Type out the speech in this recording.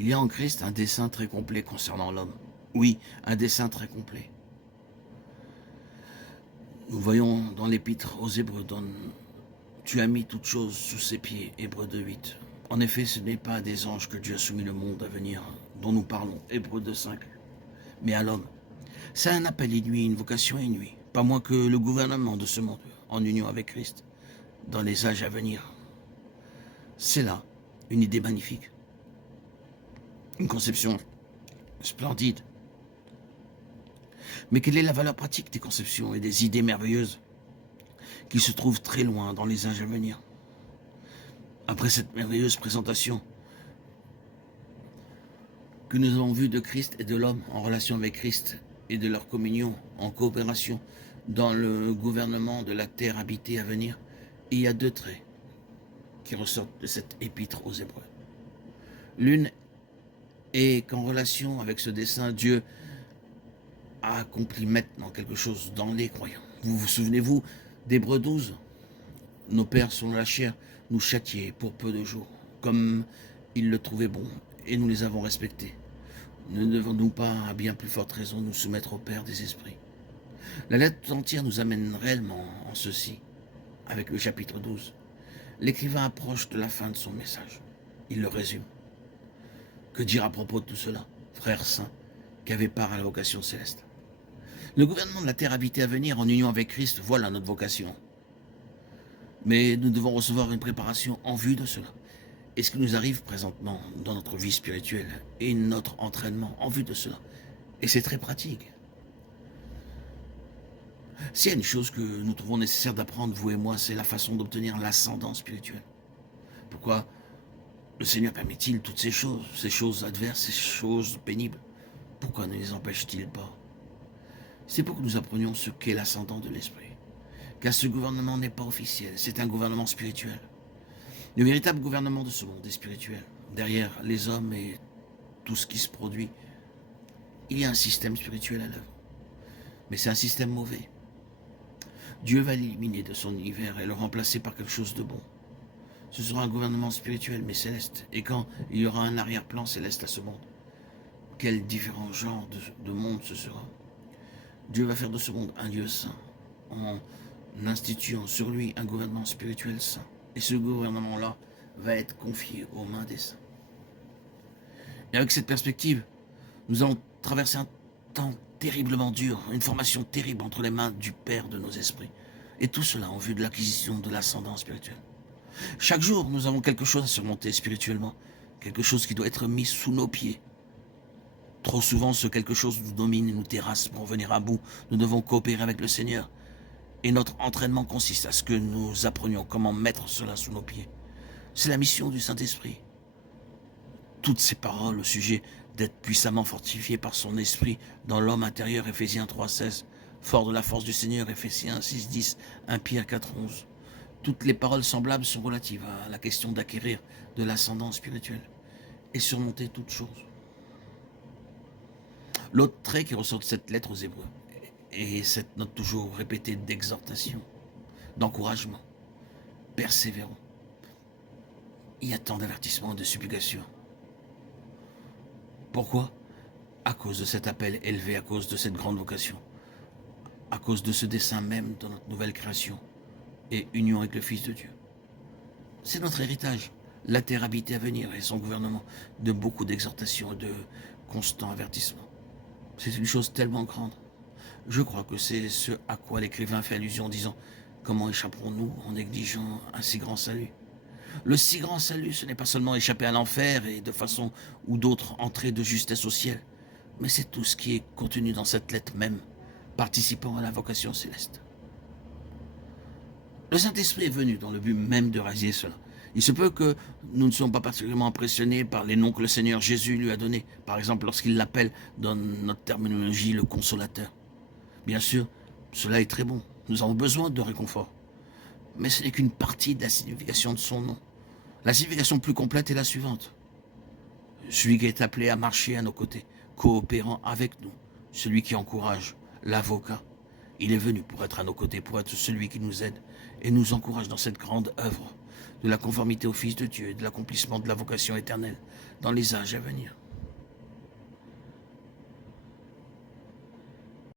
Il y a en Christ un dessein très complet concernant l'homme. Oui, un dessein très complet. Nous voyons dans l'épître aux Hébreux, tu as mis toutes choses sous ses pieds, Hébreux 2:8. En effet, ce n'est pas à des anges que Dieu a soumis le monde à venir, dont nous parlons, Hébreux 2:5, mais à l'homme. C'est un appel inouï, une vocation inouïe, pas moins que le gouvernement de ce monde, en union avec Christ, dans les âges à venir. C'est là une idée magnifique, une conception splendide. Mais quelle est la valeur pratique des conceptions et des idées merveilleuses qui se trouvent très loin dans les âges à venir? Après cette merveilleuse présentation que nous avons vue de Christ et de l'homme en relation avec Christ et de leur communion en coopération dans le gouvernement de la terre habitée à venir, il y a deux traits qui ressortent de cette épître aux Hébreux. L'une est qu'en relation avec ce dessein, Dieu a accompli maintenant quelque chose dans les croyants. Vous vous souvenez-vous d'Hébreux 12? Nos pères selon la chair nous châtiaient pour peu de jours, comme ils le trouvaient bon, et nous les avons respectés. Ne devons-nous pas, à bien plus forte raison, nous soumettre au Père des esprits? La lettre entière nous amène réellement en ceci, avec le chapitre 12. L'écrivain approche de la fin de son message. Il le résume. Que dire à propos de tout cela, frères saints, qui avaient part à la vocation céleste? Le gouvernement de la terre habitée à venir en union avec Christ, voilà notre vocation. Mais nous devons recevoir une préparation en vue de cela. Et ce qui nous arrive présentement dans notre vie spirituelle et notre entraînement en vue de cela. Et c'est très pratique. S'il y a une chose que nous trouvons nécessaire d'apprendre, vous et moi, c'est la façon d'obtenir l'ascendant spirituel. Pourquoi le Seigneur permet-il toutes ces choses adverses, ces choses pénibles? Pourquoi ne les empêche-t-il pas? C'est pour que nous apprenions ce qu'est l'ascendant de l'esprit. Car ce gouvernement n'est pas officiel, c'est un gouvernement spirituel. Le véritable gouvernement de ce monde est spirituel. Derrière les hommes et tout ce qui se produit, il y a un système spirituel à l'œuvre. Mais c'est un système mauvais. Dieu va l'éliminer de son univers et le remplacer par quelque chose de bon. Ce sera un gouvernement spirituel mais céleste. Et quand il y aura un arrière-plan céleste à ce monde, quel différent genre de monde ce sera? Dieu va faire de ce monde un Dieu saint, en instituant sur lui un gouvernement spirituel saint. Et ce gouvernement-là va être confié aux mains des saints. Et avec cette perspective, nous allons traverser un temps terriblement dur, une formation terrible entre les mains du Père de nos esprits. Et tout cela en vue de l'acquisition de l'ascendant spirituel. Chaque jour, nous avons quelque chose à surmonter spirituellement, quelque chose qui doit être mis sous nos pieds. Trop souvent, ce quelque chose nous domine et nous terrasse. Pour venir à bout, nous devons coopérer avec le Seigneur. Et notre entraînement consiste à ce que nous apprenions comment mettre cela sous nos pieds. C'est la mission du Saint-Esprit. Toutes ces paroles au sujet d'être puissamment fortifié par son esprit dans l'homme intérieur, Éphésiens 3,16, fort de la force du Seigneur, Éphésiens 6,10, 1 Pierre 4,11. Toutes les paroles semblables sont relatives à la question d'acquérir de l'ascendant spirituel et surmonter toutes choses. L'autre trait qui ressort de cette lettre aux Hébreux est cette note toujours répétée d'exhortation, d'encouragement. Persévérons. Il y a tant d'avertissements et de supplications. Pourquoi? À cause de cet appel élevé, à cause de cette grande vocation, à cause de ce dessein même dans notre nouvelle création et union avec le Fils de Dieu. C'est notre héritage, la terre habitée à venir et son gouvernement, de beaucoup d'exhortations et de constants avertissements. C'est une chose tellement grande. Je crois que c'est ce à quoi l'écrivain fait allusion en disant « Comment échapperons-nous en négligeant un si grand salut ?» Le si grand salut, ce n'est pas seulement échapper à l'enfer et de façon ou d'autre entrer de justesse au ciel, mais c'est tout ce qui est contenu dans cette lettre même, participant à la vocation céleste. Le Saint-Esprit est venu dans le but même de réaliser cela. Il se peut que nous ne soyons pas particulièrement impressionnés par les noms que le Seigneur Jésus lui a donnés, par exemple lorsqu'il l'appelle dans notre terminologie le consolateur. Bien sûr, cela est très bon, nous avons besoin de réconfort. Mais ce n'est qu'une partie de la signification de son nom. La signification plus complète est la suivante. Celui qui est appelé à marcher à nos côtés, coopérant avec nous, celui qui encourage, l'avocat. Il est venu pour être à nos côtés, pour être celui qui nous aide et nous encourage dans cette grande œuvre de la conformité au Fils de Dieu et de l'accomplissement de la vocation éternelle dans les âges à venir.